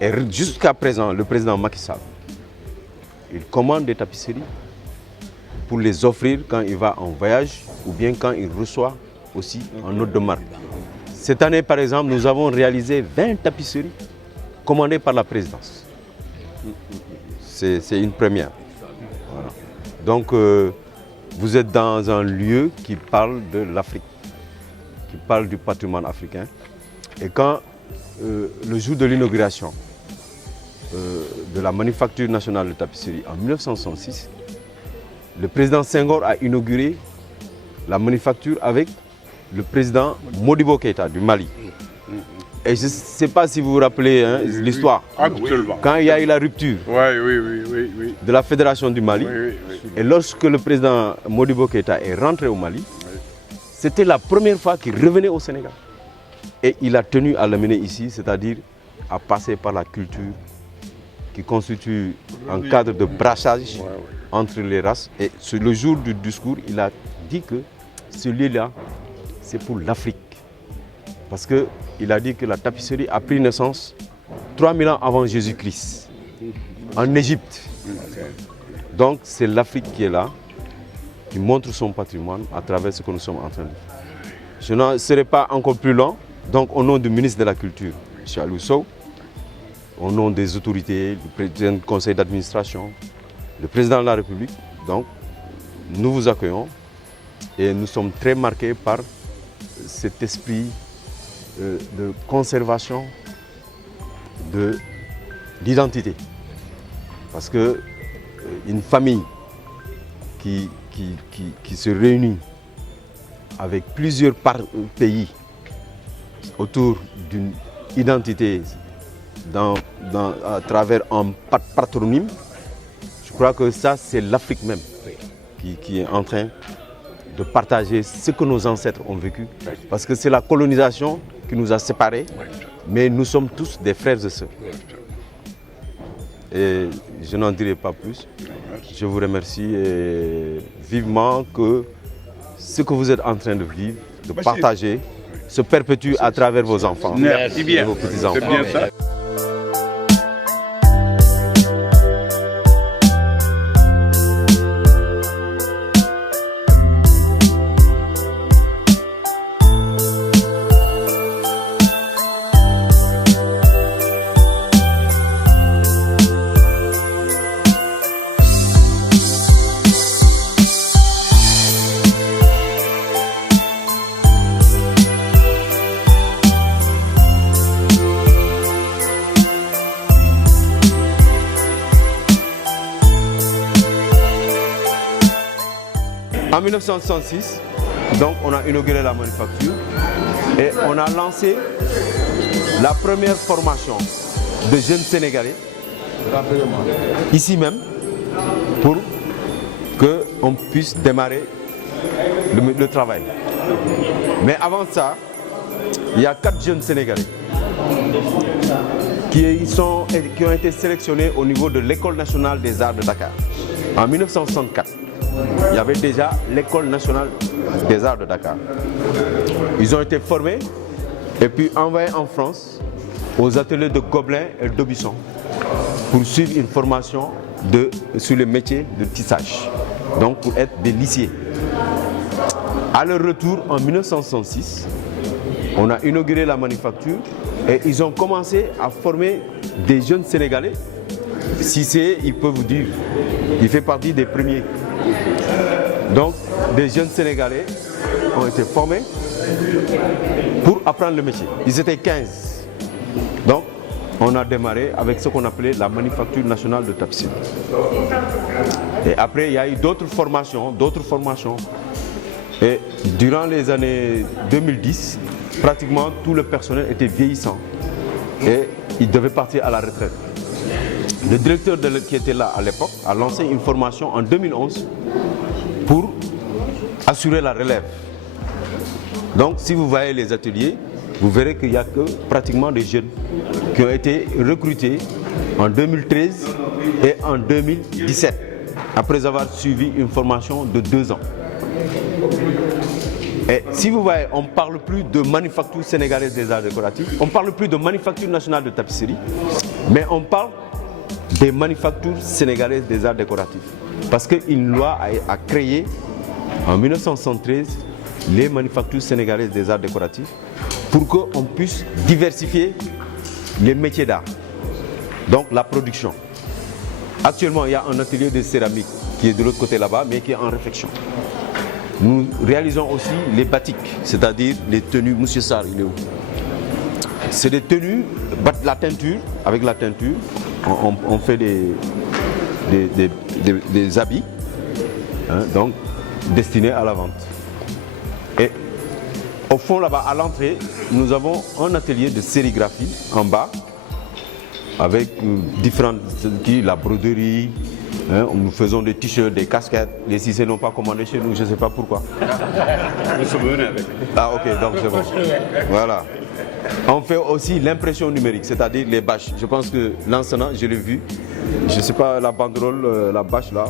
Et jusqu'à présent, le président Macky Sall, il commande des tapisseries pour les offrir quand il va en voyage ou bien quand il reçoit aussi en hôte de marque. Cette année, par exemple, nous avons réalisé 20 tapisseries commandées par la présidence. C'est une première. Voilà. Donc, vous êtes dans un lieu qui parle de l'Afrique, qui parle du patrimoine africain. Et quand le jour de l'inauguration de la Manufacture nationale de tapisserie en 1966, le président Senghor a inauguré la manufacture avec le président Modibo Keïta du Mali. Et je ne sais pas si vous vous rappelez l'histoire. Quand il y a eu la rupture de la Fédération du Mali, et lorsque le président Modibo Keïta est rentré au Mali, c'était la première fois qu'il revenait au Sénégal. Et il a tenu à l'amener ici, c'est-à-dire à passer par la culture qui constitue un cadre de brassage entre les races. Et sur le jour du discours, il a dit que ce lieu-là, c'est pour l'Afrique. Parce qu'il a dit que la tapisserie a pris naissance 3000 ans avant Jésus-Christ, en Égypte. Donc c'est l'Afrique qui est là, qui montre son patrimoine à travers ce que nous sommes en train de faire. Je ne serai pas encore plus long. Donc au nom du ministre de la Culture, M. Aliou Sow, au nom des autorités, du président du conseil d'administration, le président de la République, donc nous vous accueillons et nous sommes très marqués par cet esprit de conservation de l'identité. Parce que une famille qui se réunit avec plusieurs pays autour d'une identité à travers un patronyme, je crois que ça c'est l'Afrique même qui est en train de partager ce que nos ancêtres ont vécu. Parce que c'est la colonisation qui nous a séparés, mais nous sommes tous des frères et sœurs. Et je n'en dirai pas plus. Je vous remercie et vivement que ce que vous êtes en train de vivre, de partager, se perpétue à travers vos enfants et vos petits-enfants. En 1966, donc, on a inauguré la manufacture et on a lancé la première formation de jeunes Sénégalais, ici même, pour qu'on puisse démarrer le travail. Mais avant ça, il y a 4 jeunes Sénégalais qui ont été sélectionnés au niveau de l'École nationale des arts de Dakar. En 1964, il y avait déjà l'École nationale des arts de Dakar. Ils ont été formés et puis envoyés en France aux ateliers de Gobelin et d'Aubusson pour suivre une formation sur le métier de tissage, donc pour être des lissiers. À leur retour en 1966, on a inauguré la manufacture et ils ont commencé à former des jeunes Sénégalais. Cissé, il peut vous dire, il fait partie des premiers. Donc, des jeunes Sénégalais ont été formés pour apprendre le métier. Ils étaient 15. Donc, on a démarré avec ce qu'on appelait la Manufacture nationale de tapisserie. Et après, il y a eu d'autres formations. Et durant les années 2010, pratiquement tout le personnel était vieillissant. Et il devait partir à la retraite. Le directeur qui était là à l'époque a lancé une formation en 2011 pour assurer la relève. Donc si vous voyez les ateliers, vous verrez qu'il n'y a que pratiquement des jeunes qui ont été recrutés en 2013 et en 2017, après avoir suivi une formation de 2 ans. Et si vous voyez, on ne parle plus de manufacture sénégalaise des arts décoratifs, on ne parle plus de manufacture nationale de tapisserie, mais on parle des manufactures sénégalaises des arts décoratifs. Parce qu'une loi a créé en 1973 les manufactures sénégalaises des arts décoratifs pour qu'on puisse diversifier les métiers d'art, donc la production. Actuellement, il y a un atelier de céramique qui est de l'autre côté là-bas, mais qui est en réflexion. Nous réalisons aussi les batiks, c'est-à-dire les tenues. Monsieur Sarr, il est où? C'est des tenues, la teinture, avec la teinture, on fait des habits, hein, donc destinés à la vente. Et au fond là-bas, à l'entrée, nous avons un atelier de sérigraphie en bas, avec différentes, la broderie, hein, nous faisons des t-shirts, des casquettes. Les Cissés n'ont pas commandé chez nous, je ne sais pas pourquoi. Nous sommes venus avec. Ah ok, donc c'est bon. Voilà. On fait aussi l'impression numérique, c'est-à-dire les bâches. Je pense que l'enseignant, je l'ai vu, je ne sais pas, la banderole, la bâche là,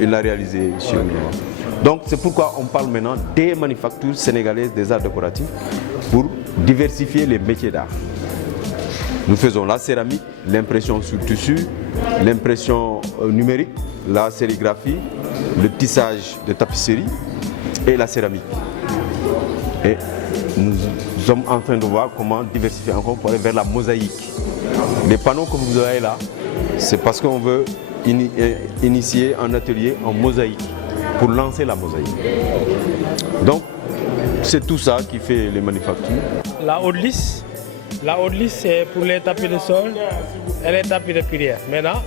il l'a réalisée chez nous. Donc c'est pourquoi on parle maintenant des manufactures sénégalaises des arts décoratifs pour diversifier les métiers d'art. Nous faisons la céramique, l'impression sur tissu, l'impression numérique, la sérigraphie, le tissage de tapisserie et la céramique. Et nous sommes en train de voir comment diversifier encore pour aller vers la mosaïque. Les panneaux que vous voyez là, c'est parce qu'on veut initier un atelier en mosaïque pour lancer la mosaïque. Donc, c'est tout ça qui fait les manufactures. La haute lisse, c'est pour les tapis de sol et les tapis de prière. Maintenant,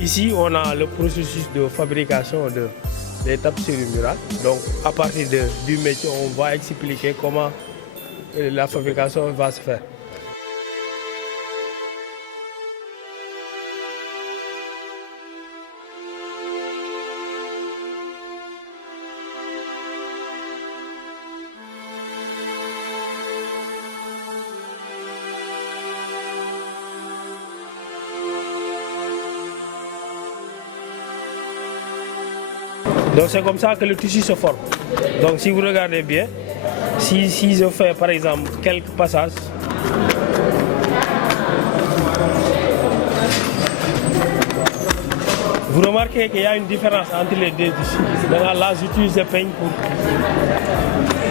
ici, on a le processus de fabrication des tapisseries murales. Donc, à partir du métier, on va expliquer comment la fabrication va se faire. Donc c'est comme ça que le tissu se forme. Donc si vous regardez bien, si je fais par exemple quelques passages, vous remarquez qu'il y a une différence entre les deux tissus. Maintenant là j'utilise le peigne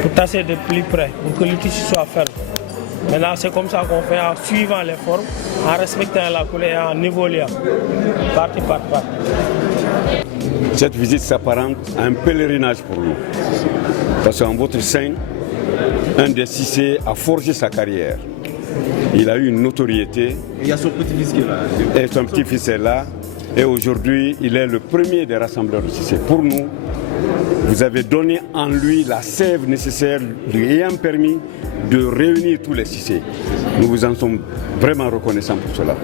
pour tasser de plus près, pour que le tissu soit ferme. Maintenant c'est comme ça qu'on fait en suivant les formes, en respectant la couleur et en évoluant, partie par partie. Cette visite s'apparente à un pèlerinage pour nous. Parce qu'en votre sein, un des Cissés a forgé sa carrière. Il a eu une notoriété. Il y a son petit-fils qui est là. Et son petit-fils est là. Et aujourd'hui, il est le premier des rassembleurs de Cissés. Pour nous, vous avez donné en lui la sève nécessaire lui ayant permis de réunir tous les Cissés. Nous vous en sommes vraiment reconnaissants pour cela.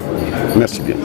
Merci bien.